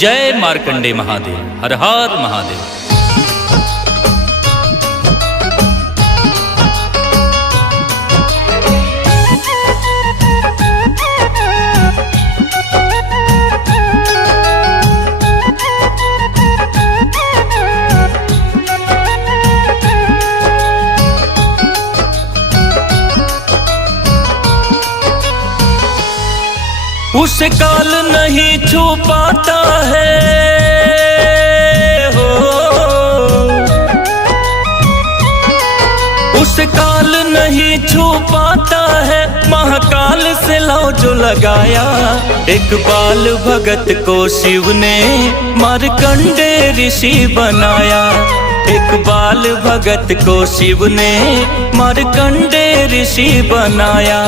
जय मार्कंडे महादेव। हर हर महादेव। उसे काल नहीं छू पाता है हो, उसे काल नहीं छू पाता है। महाकाल से लौ जो लगाया, एक बाल भगत को शिव ने मार्कंडे ऋषि बनाया। एक बाल भगत को शिव ने मार्कंडे ऋषि बनाया।